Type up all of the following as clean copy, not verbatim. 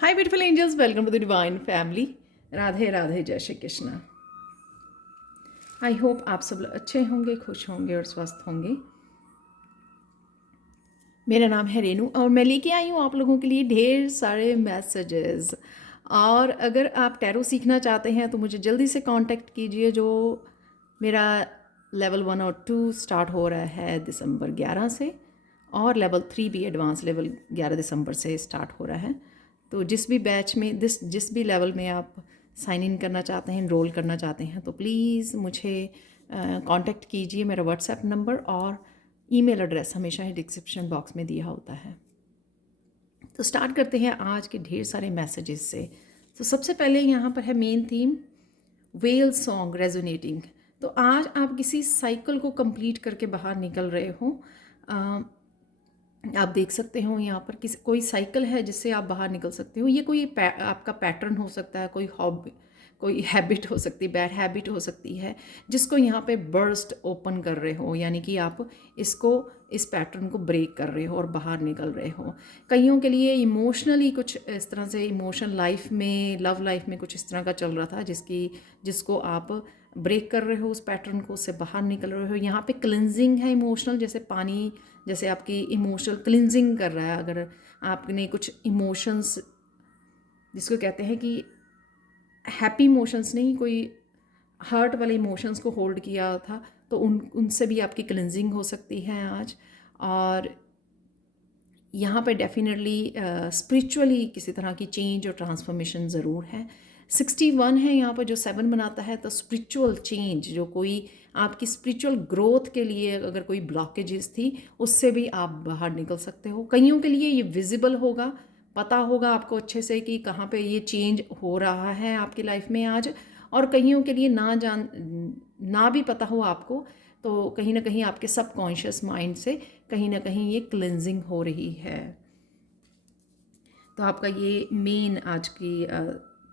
Hi beautiful angels, welcome to the divine family. Radhe Radhe, जय Shri Krishna. I hope आप सब अच्छे होंगे, खुश होंगे और स्वस्थ होंगे। मेरा नाम है रेनू और मैं लेके आई हूँ आप लोगों के लिए ढेर सारे मैसेजेस। और अगर आप टैरो सीखना चाहते हैं तो मुझे जल्दी से कांटेक्ट कीजिए। जो मेरा लेवल 1 और 2 स्टार्ट हो रहा है दिसंबर 11 से, और लेवल 3 भी एडवांस लेवल 11 दिसंबर से स्टार्ट हो रहा है। तो जिस भी बैच में जिस भी लेवल में आप साइन इन करना चाहते हैं, इनरोल करना चाहते हैं, तो प्लीज़ मुझे कांटेक्ट कीजिए। मेरा व्हाट्सएप नंबर और ईमेल एड्रेस हमेशा ही डिस्क्रिप्शन बॉक्स में दिया होता है। तो स्टार्ट करते हैं आज के ढेर सारे मैसेजेस से। तो सबसे पहले यहाँ पर है main theme, well song resonating. तो आज आप किसी साइकिल को कंप्लीट करके बाहर निकल रहे हो। आप देख सकते हो यहाँ पर किसी कोई साइकिल है जिससे आप बाहर निकल सकते हो। ये कोई आपका पैटर्न हो सकता है, कोई हॉबी, कोई हैबिट हो सकती है, बैड हैबिट हो सकती है, जिसको यहाँ पे बर्स्ट ओपन कर रहे हो, यानी कि आप इस पैटर्न को ब्रेक कर रहे हो और बाहर निकल रहे हो। कईयों के लिए इमोशनली कुछ इस तरह से, इमोशनल लाइफ में, लव लाइफ में कुछ इस तरह का चल रहा था जिसको आप ब्रेक कर रहे हो, उस पैटर्न को, उससे बाहर निकल रहे हो। यहाँ पे क्लिनजिंग है इमोशनल, जैसे पानी जैसे आपकी इमोशनल क्लिनजिंग कर रहा है। अगर आपने कुछ इमोशंस, जिसको कहते हैं कि हैप्पी इमोशंस नहीं, कोई हर्ट वाले इमोशंस को होल्ड किया था, तो उनसे भी आपकी क्लिनजिंग हो सकती है आज। और यहाँ पे डेफिनेटली स्पिरिचुअली किसी तरह की चेंज और ट्रांसफॉर्मेशन ज़रूर है। 61 है यहाँ पर जो 7 बनाता है, तो स्पिरिचुअल चेंज, जो कोई आपकी स्पिरिचुअल ग्रोथ के लिए अगर कोई ब्लॉकेजेस थी, उससे भी आप बाहर निकल सकते हो। कईयों के लिए ये विजिबल होगा, पता होगा आपको अच्छे से कि कहाँ पे ये चेंज हो रहा है आपकी लाइफ में आज। और कईयों के लिए ना भी पता हो आपको, तो कहीं ना कहीं आपके सबकॉन्शियस माइंड से कहीं ना कहीं ये क्लिनजिंग हो रही है। तो आपका ये मेन आज की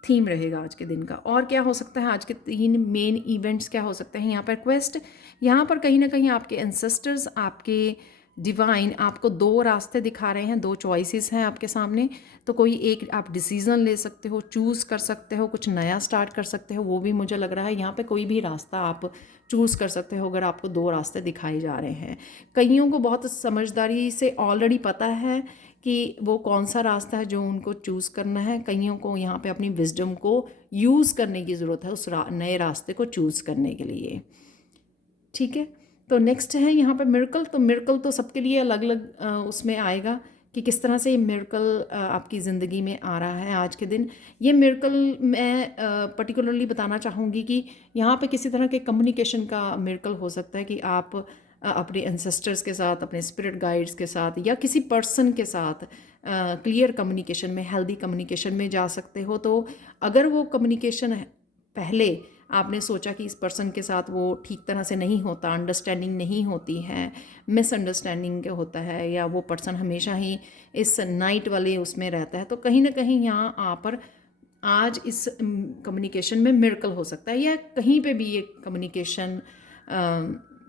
थीम रहेगा आज के दिन का। और क्या हो सकता है आज के 3 मेन इवेंट्स, क्या हो सकते हैं यहाँ पर? क्वेस्ट, यहाँ पर कहीं ना कहीं आपके एंसेस्टर्स, आपके डिवाइन आपको 2 रास्ते दिखा रहे हैं, 2 चॉइसेस हैं आपके सामने। तो कोई एक आप डिसीज़न ले सकते हो, चूज़ कर सकते हो, कुछ नया स्टार्ट कर सकते हो। वो भी मुझे लग रहा है यहाँ पे कोई भी रास्ता आप चूज़ कर सकते हो, अगर आपको 2 रास्ते दिखाए जा रहे हैं। कईयों को बहुत समझदारी से ऑलरेडी पता है कि वो कौन सा रास्ता है जो उनको चूज़ करना है। कईयों को यहाँ पे अपनी विजडम को यूज़ करने की ज़रूरत है उस नए रास्ते को चूज़ करने के लिए। ठीक है, तो नेक्स्ट है यहाँ पे मिरेकल। तो मिरेकल तो सबके लिए अलग अलग उसमें आएगा कि किस तरह से ये मिरेकल आपकी ज़िंदगी में आ रहा है आज के दिन। ये मिरेकल मैं पर्टिकुलरली बताना चाहूँगी कि यहाँ पे किसी तरह के कम्युनिकेशन का मिरेकल हो सकता है कि आप अपने एंसेस्टर्स के साथ, अपने स्पिरिट गाइड्स के साथ, या किसी पर्सन के साथ क्लियर कम्युनिकेशन में, हेल्दी कम्युनिकेशन में जा सकते हो। तो अगर वो कम्युनिकेशन पहले आपने सोचा कि इस पर्सन के साथ वो ठीक तरह से नहीं होता, अंडरस्टैंडिंग नहीं होती है, मिसअंडरस्टैंडिंग होता है, या वो पर्सन हमेशा ही इस नाइट वाले उसमें रहता है, तो कहीं ना कहीं यहाँ आप पर आज इस कम्युनिकेशन में मिरेकल हो सकता है। या कहीं पे भी ये कम्युनिकेशन,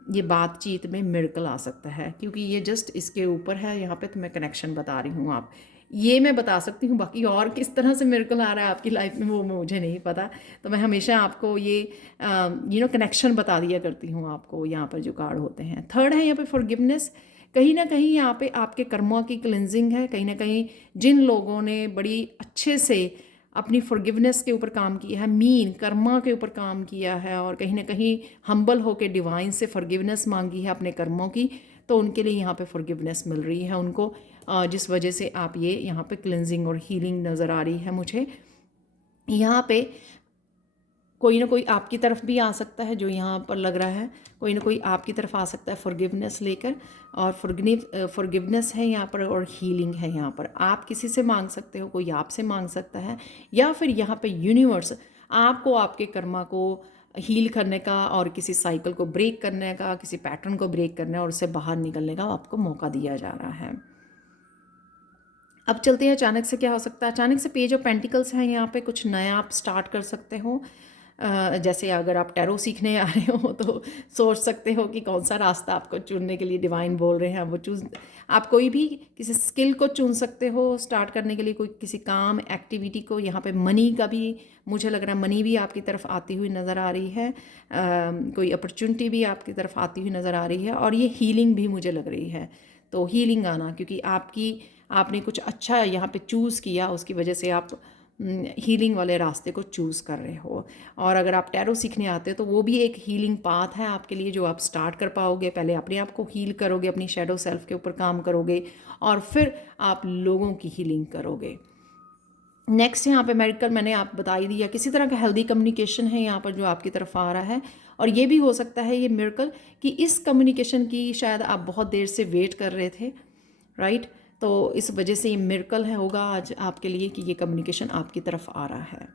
ये बातचीत में मिरेकल आ सकता है, क्योंकि ये जस्ट इसके ऊपर है यहाँ पे। तो मैं कनेक्शन बता रही हूँ, आप ये मैं बता सकती हूँ। बाकी और किस तरह से मिरेकल आ रहा है आपकी लाइफ में वो मुझे नहीं पता। तो मैं हमेशा आपको ये कनेक्शन बता दिया करती हूँ आपको यहाँ पर जो कार्ड होते हैं। थर्ड है यहाँ पे फॉरगिवनेस। कहीं ना कहीं यहाँ पे आपके कर्मों की क्लिनजिंग है। कहीं ना कहीं जिन लोगों ने बड़ी अच्छे से अपनी फॉरगिवनेस के ऊपर काम किया है, मीन कर्मा के ऊपर काम किया है, और कहीं ना कहीं हम्बल होकर डिवाइन से फॉरगिवनेस मांगी है अपने कर्मों की, तो उनके लिए यहाँ पे फॉरगिवनेस मिल रही है उनको, जिस वजह से आप ये यहाँ पे क्लिनजिंग और हीलिंग नज़र आ रही है मुझे। यहाँ पे कोई ना कोई आपकी तरफ भी आ सकता है, जो यहाँ पर लग रहा है, कोई ना कोई आपकी तरफ आ सकता है फॉरगिवनेस लेकर। और फॉरगिवनेस है यहाँ पर, और हीलिंग है यहाँ पर। आप किसी से मांग सकते हो, कोई आपसे मांग सकता है, या फिर यहाँ पे यूनिवर्स आपको आपके कर्मा को हील करने का, और किसी साइकिल को ब्रेक करने का, किसी पैटर्न को ब्रेक करने और उससे बाहर निकलने का आपको मौका दिया जा रहा है। अब चलते हैं अचानक से क्या हो सकता है। अचानक से पेज ऑफ पेंटिकल्स है यहाँ पे, कुछ नया आप स्टार्ट कर सकते हो। जैसे अगर आप टैरो सीखने आ रहे हो तो सोच सकते हो कि कौन सा रास्ता आपको चुनने के लिए डिवाइन बोल रहे हैं, वो चूज़। आप कोई भी किसी स्किल को चुन सकते हो स्टार्ट करने के लिए, कोई किसी काम एक्टिविटी को। यहाँ पे मनी का भी मुझे लग रहा है, मनी भी आपकी तरफ आती हुई नज़र आ रही है, कोई अपॉर्चुनिटी भी आपकी तरफ आती हुई नज़र आ रही है, और ये हीलिंग भी मुझे लग रही है। तो हीलिंग आना, क्योंकि आपने कुछ अच्छा यहाँ पे चूज़ किया, उसकी वजह से आप हीलिंग वाले रास्ते को चूज़ कर रहे हो। और अगर आप टैरो सीखने आते हो तो वो भी एक हीलिंग पाथ है आपके लिए, जो आप स्टार्ट कर पाओगे। पहले अपने आप को हील करोगे, अपनी शैडो सेल्फ के ऊपर काम करोगे, और फिर आप लोगों की हीलिंग करोगे। नेक्स्ट यहाँ पे मेडिकल मैंने आप बता ही दिया, किसी तरह का हेल्दी कम्युनिकेशन है यहाँ पर जो आपकी तरफ आ रहा है। और ये भी हो सकता है ये मिरेकल कि इस कम्युनिकेशन की शायद आप बहुत देर से वेट कर रहे थे, राइट। तो इस वजह से ये मिरेकल है होगा आज आपके लिए कि ये कम्युनिकेशन आपकी तरफ आ रहा है।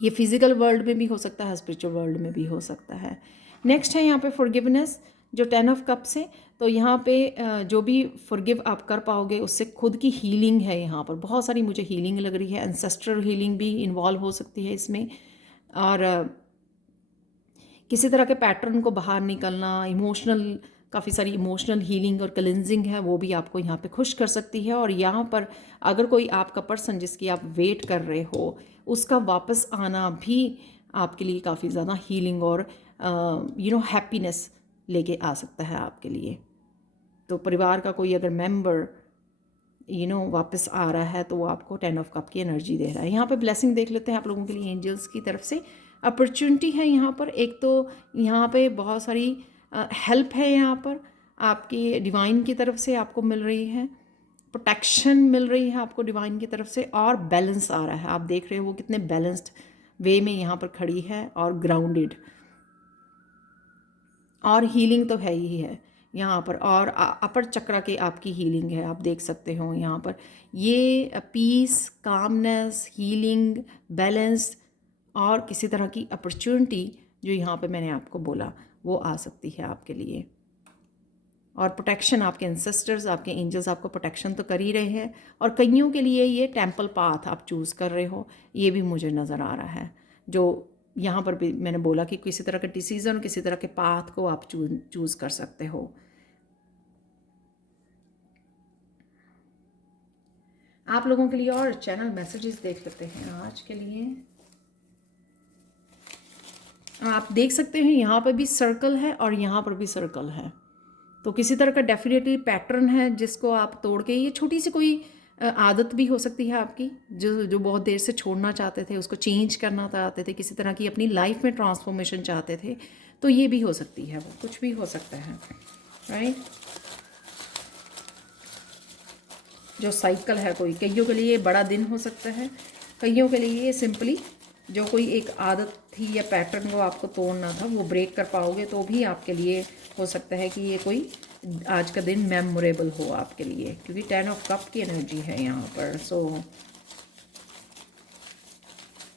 ये फिजिकल वर्ल्ड में भी हो सकता है, स्पिरिचुअल वर्ल्ड में भी हो सकता है। नेक्स्ट है यहाँ पे फॉरगिवनेस, जो 10 ऑफ कप्स है। तो यहाँ पे जो भी फॉरगिव आप कर पाओगे उससे खुद की हीलिंग है। यहाँ पर बहुत सारी मुझे हीलिंग लग रही है, एंसेस्ट्रल हीलिंग भी इन्वॉल्व हो सकती है इसमें, और किसी तरह के पैटर्न को बाहर निकलना, इमोशनल, काफ़ी सारी इमोशनल हीलिंग और क्लेंजिंग है, वो भी आपको यहाँ पे खुश कर सकती है। और यहाँ पर अगर कोई आपका पर्सन जिसकी आप वेट कर रहे हो उसका वापस आना भी आपके लिए काफ़ी ज़्यादा हीलिंग और हैप्पीनेस लेके आ सकता है आपके लिए। तो परिवार का कोई अगर मेंबर वापस आ रहा है तो वो आपको 10 ऑफ कप की एनर्जी दे रहा है। यहाँ पे ब्लेसिंग देख लेते हैं आप लोगों के लिए एंजल्स की तरफ से। अपॉर्चुनिटी है यहाँ पर, एक तो यहाँ पे बहुत सारी हेल्प है यहाँ पर आपकी डिवाइन की तरफ से आपको मिल रही है, प्रोटेक्शन मिल रही है आपको डिवाइन की तरफ से, और बैलेंस आ रहा है। आप देख रहे हो वो कितने बैलेंस्ड वे में यहाँ पर खड़ी है और ग्राउंडेड, और हीलिंग तो है ही है यहाँ पर। और अपर चक्रा के आपकी हीलिंग है, आप देख सकते हो यहाँ पर ये पीस, कामनेस, हीलिंग, बैलेंस, और किसी तरह की अपॉर्चुनिटी जो यहाँ पे मैंने आपको बोला वो आ सकती है आपके लिए। और प्रोटेक्शन, आपके एंसेस्टर्स, आपके एंजल्स आपको प्रोटेक्शन तो कर ही रहे हैं। और कईयों के लिए ये टेम्पल पाथ आप चूज़ कर रहे हो, ये भी मुझे नज़र आ रहा है। जो यहाँ पर भी मैंने बोला कि किसी तरह के डिसीज़न, किसी तरह के पाथ को आप चूज़ कर सकते हो। आप लोगों के लिए और चैनल मैसेजेस देख लेते हैं आज के लिए। आप देख सकते हैं यहाँ पर भी सर्कल है और यहाँ पर भी सर्कल है, तो किसी तरह का डेफिनेटली पैटर्न है जिसको आप तोड़ के, ये छोटी सी कोई आदत भी हो सकती है आपकी जो बहुत देर से छोड़ना चाहते थे, उसको चेंज करना चाहते थे, किसी तरह की अपनी लाइफ में ट्रांसफॉर्मेशन चाहते थे, तो ये भी हो सकती है, वो कुछ भी हो सकता है, राइट। जो साइकिल है, कोई कईयों के लिए बड़ा दिन हो सकता है, कईयों के लिए सिंपली जो कोई एक आदत थी या पैटर्न को आपको तोड़ना था वो ब्रेक कर पाओगे, तो भी आपके लिए हो सकता है कि ये कोई आज का दिन मेमोरेबल हो आपके लिए, क्योंकि 10 ऑफ कप की एनर्जी है यहाँ पर। सो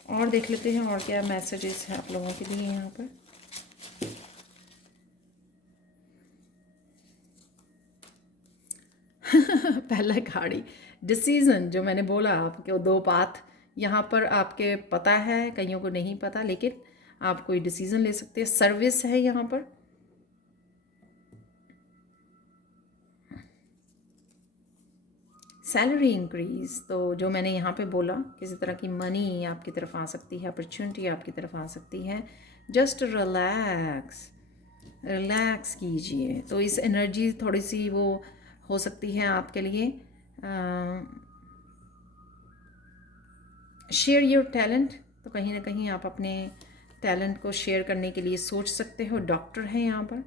और देख लेते हैं और क्या मैसेजेस हैं आप लोगों के लिए यहाँ पर। पहला गाड़ी डिसीजन, जो मैंने बोला आपके दो पाथ यहाँ पर आपके पता है, कईयों को नहीं पता, लेकिन आप कोई डिसीजन ले सकते हैं। सर्विस है यहाँ पर, सैलरी इंक्रीज, तो जो मैंने यहाँ पे बोला किसी तरह की मनी आपकी तरफ आ सकती है, अपॉर्चुनिटी आपकी तरफ आ सकती है। जस्ट रिलैक्स, रिलैक्स कीजिए। तो इस एनर्जी थोड़ी सी वो हो सकती है आपके लिए। शेयर योर टैलेंट, तो कहीं ना कहीं आप अपने टैलेंट को शेयर करने के लिए सोच सकते हो। डॉक्टर है यहाँ पर,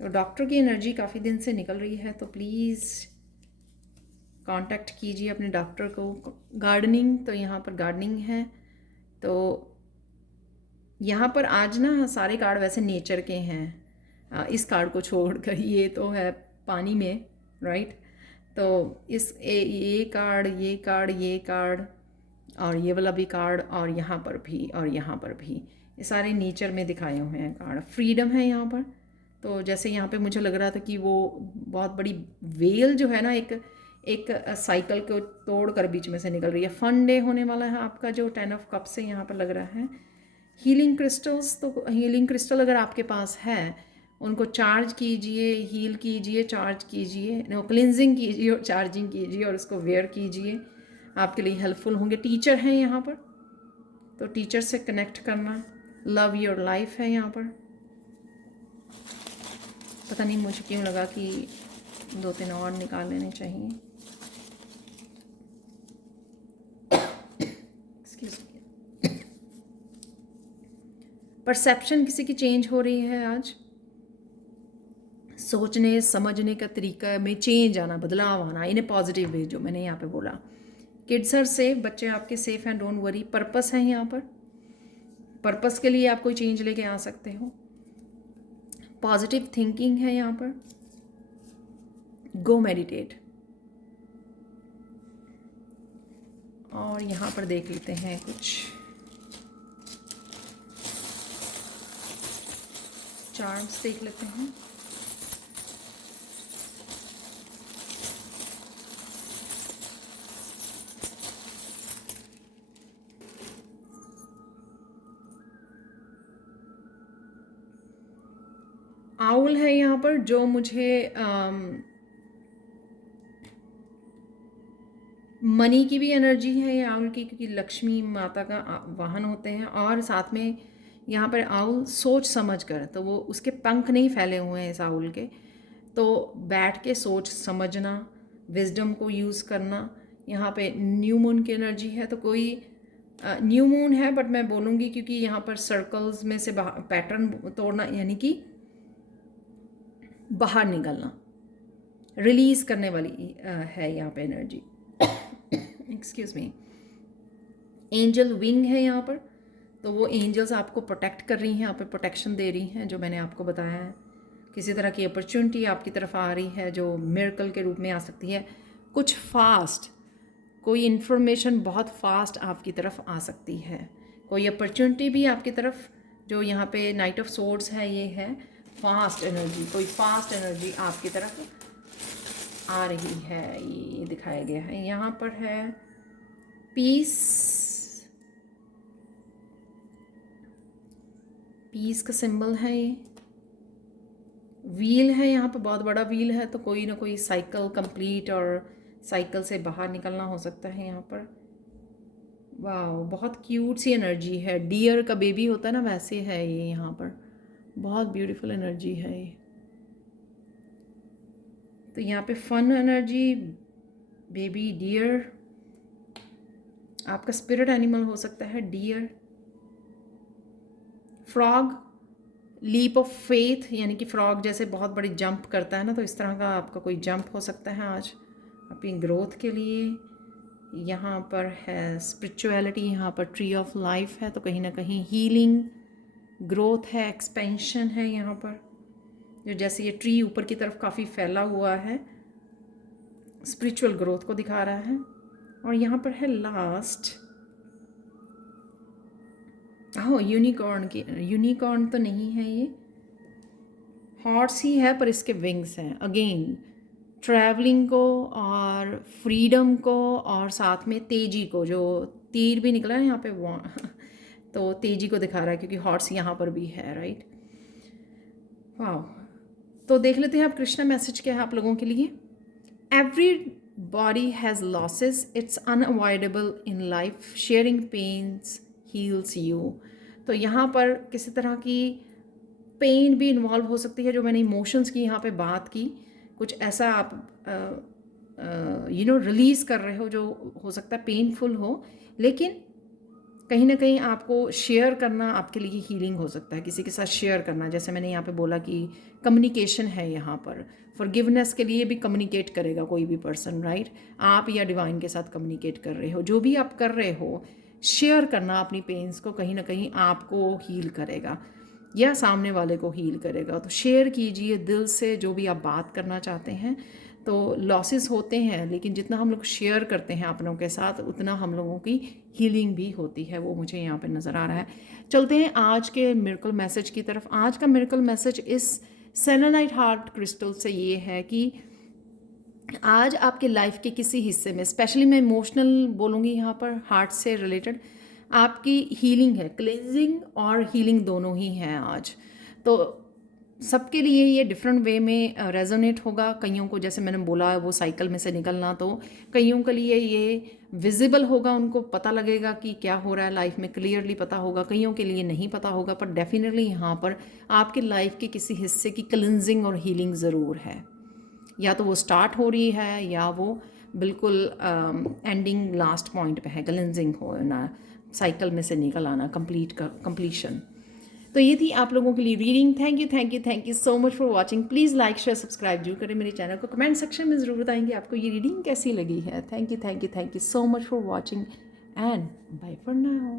तो डॉक्टर की एनर्जी काफ़ी दिन से निकल रही है, तो प्लीज़ कांटेक्ट कीजिए अपने डॉक्टर को। गार्डनिंग, तो यहाँ पर गार्डनिंग है, तो यहाँ पर आज ना सारे कार्ड वैसे नेचर के हैं, इस कार्ड को छोड़कर, ये तो है पानी में, राइट। तो ये कार्ड, ये कार्ड, ये कार्ड, और ये वाला भी कार्ड, और यहाँ पर भी, और यहाँ पर भी, ये सारे नेचर में दिखाए हुए हैं कार्ड। फ्रीडम है यहाँ पर, तो जैसे यहाँ पे मुझे लग रहा था कि वो बहुत बड़ी वेल जो है ना, एक एक साइकिल को तोड़ कर बीच में से निकल रही है। फन डे होने वाला है आपका, जो 10 ऑफ कप से यहाँ पर लग रहा है। हीलिंग क्रिस्टल्स, तो हीलिंग क्रिस्टल अगर आपके पास है उनको चार्ज कीजिए, हील कीजिए, चार्ज कीजिए, नो क्लिनजिंग कीजिए और चार्जिंग कीजिए और उसको वेयर कीजिए, आपके लिए हेल्पफुल होंगे। टीचर हैं यहाँ पर, तो टीचर से कनेक्ट करना, लव योर लाइफ है यहाँ पर। पता नहीं मुझे क्यों लगा कि 2-3 और निकाल लेने चाहिए। Excuse me. परसेप्शन किसी की चेंज हो रही है आज, सोचने समझने का तरीका में चेंज आना, बदलाव आना इन ए पॉजिटिव वे, जो मैंने यहाँ पे बोला। किड्स आर सेफ, बच्चे आपके सेफ हैं, डोंट वरी। पर्पस है यहाँ पर, पर्पस के लिए आप कोई चेंज लेके आ सकते हो। पॉजिटिव थिंकिंग है यहाँ पर। गो मेडिटेट। और यहाँ पर देख लेते हैं कुछ चार्ट्स, देख लेते हैं। आउल है यहाँ पर, जो मुझे मनी की भी एनर्जी है ये आउल की, क्योंकि लक्ष्मी माता का वाहन होते हैं। और साथ में यहाँ पर आउल सोच समझ कर, तो वो उसके पंख नहीं फैले हुए हैं इस आउल के, तो बैठ के सोच समझना, विजडम को यूज़ करना। यहाँ पे न्यू मून की एनर्जी है, तो कोई न्यू मून है, बट मैं बोलूँगी क्योंकि यहाँ पर सर्कल्स में से पैटर्न तोड़ना, यानी कि बाहर निकलना, रिलीज़ करने वाली है यहाँ पे energy. Excuse me. Angel wing है यहाँ पर, तो वो एंजल्स आपको प्रोटेक्ट कर रही हैं, यहाँ पे प्रोटेक्शन दे रही हैं, जो मैंने आपको बताया है। किसी तरह की अपॉर्चुनिटी आपकी तरफ आ रही है जो मिरेकल के रूप में आ सकती है। कुछ फास्ट, कोई इन्फॉर्मेशन बहुत फास्ट आपकी तरफ आ सकती है। कोई अपॉर्चुनिटी भी आपकी तरफ, जो यहाँ पे नाइट ऑफ सोर्ड्स है, ये है फास्ट एनर्जी। कोई फास्ट एनर्जी आपकी तरफ आ रही है, ये दिखाया गया है। यहाँ पर है पीस, पीस का सिंबल है ये। व्हील है यहाँ पे, बहुत बड़ा व्हील है, तो कोई ना कोई साइकिल कंप्लीट और साइकिल से बाहर निकलना हो सकता है यहाँ पर। वाह, बहुत क्यूट सी एनर्जी है, डियर का बेबी होता है ना, वैसे है ये यहाँ पर। बहुत ब्यूटीफुल एनर्जी है ये। तो यहाँ पे फन एनर्जी, बेबी, डियर, आपका स्पिरिट एनिमल हो सकता है dear. Frog, leap of faith, यानी कि फ्रॉग जैसे बहुत बड़ी जंप करता है ना, तो इस तरह का आपका कोई जंप हो सकता है आज अपनी ग्रोथ के लिए। यहाँ पर है स्पिरिचुअलिटी, यहाँ पर ट्री ऑफ लाइफ है, तो कहीं ना कहीं हीलिंग, ग्रोथ है, एक्सपेंशन है यहाँ पर। जो जैसे ये ट्री ऊपर की तरफ काफ़ी फैला हुआ है, स्पिरिचुअल ग्रोथ को दिखा रहा है। और यहाँ पर है लास्ट, यूनिकॉर्न की, यूनिकॉर्न तो नहीं है ये, हॉर्स ही है पर इसके विंग्स हैं। अगेन ट्रैवलिंग को और फ्रीडम को, और साथ में तेजी को, जो तीर भी निकला है यहाँ पे वो तो तेजी को दिखा रहा है, क्योंकि हॉर्स यहाँ पर भी है, राइट। वाह, तो देख लेते हैं आप कृष्णा मैसेज क्या है आप लोगों के लिए। Everybody has losses, it's unavoidable in life, sharing pains heals you. तो यहाँ पर किसी तरह की पेन भी इन्वॉल्व हो सकती है, जो मैंने इमोशंस की यहाँ पे बात की। कुछ ऐसा आप रिलीज़ कर रहे हो जो हो सकता है पेनफुल हो, लेकिन कहीं ना कहीं आपको शेयर करना आपके लिए हीलिंग हो सकता है। किसी के साथ शेयर करना, जैसे मैंने यहाँ पे बोला कि कम्युनिकेशन है यहाँ पर। फॉरगिवनेस के लिए भी कम्युनिकेट करेगा कोई भी पर्सन, राइट। आप या डिवाइन के साथ कम्युनिकेट कर रहे हो, जो भी आप कर रहे हो, शेयर करना अपनी पेन्स को कहीं ना कहीं आपको हील करेगा या सामने वाले को हील करेगा। तो शेयर कीजिए दिल से जो भी आप बात करना चाहते हैं। तो लॉसेस होते हैं, लेकिन जितना हम लोग शेयर करते हैं अपनों के साथ, उतना हम लोगों की हीलिंग भी होती है, वो मुझे यहाँ पे नज़र आ रहा है। चलते हैं आज के मिरेकल मैसेज की तरफ। आज का मिरेकल मैसेज इस सेलेनाइट हार्ट क्रिस्टल से ये है कि आज आपके लाइफ के किसी हिस्से में, स्पेशली मैं इमोशनल बोलूँगी यहाँ पर, हार्ट से रिलेटेड आपकी हीलिंग है, क्लेंजिंग और हीलिंग दोनों ही हैं आज। तो सबके लिए ये डिफरेंट वे में रेजोनेट होगा। कईयों को, जैसे मैंने बोला, वो साइकिल में से निकलना, तो कईयों के लिए ये विजिबल होगा, उनको पता लगेगा कि क्या हो रहा है लाइफ में, क्लियरली पता होगा। कईयों के लिए नहीं पता होगा, पर डेफिनेटली यहाँ पर आपके लाइफ के किसी हिस्से की क्लिनजिंग और हीलिंग ज़रूर है। या तो वो स्टार्ट हो रही है या वो बिल्कुल एंडिंग लास्ट पॉइंट पे है, क्लिनजिंग हो ना, साइकिल में से निकल आना, कंप्लीशन। तो ये थी आप लोगों के लिए reading. Thank you so much for watching. Please like share subscribe जरूर करें मेरे चैनल को। कमेंट सेक्शन में ज़रूर बताएंगे आपको ये रीडिंग कैसी लगी है। Thank you so much for watching and bye for now.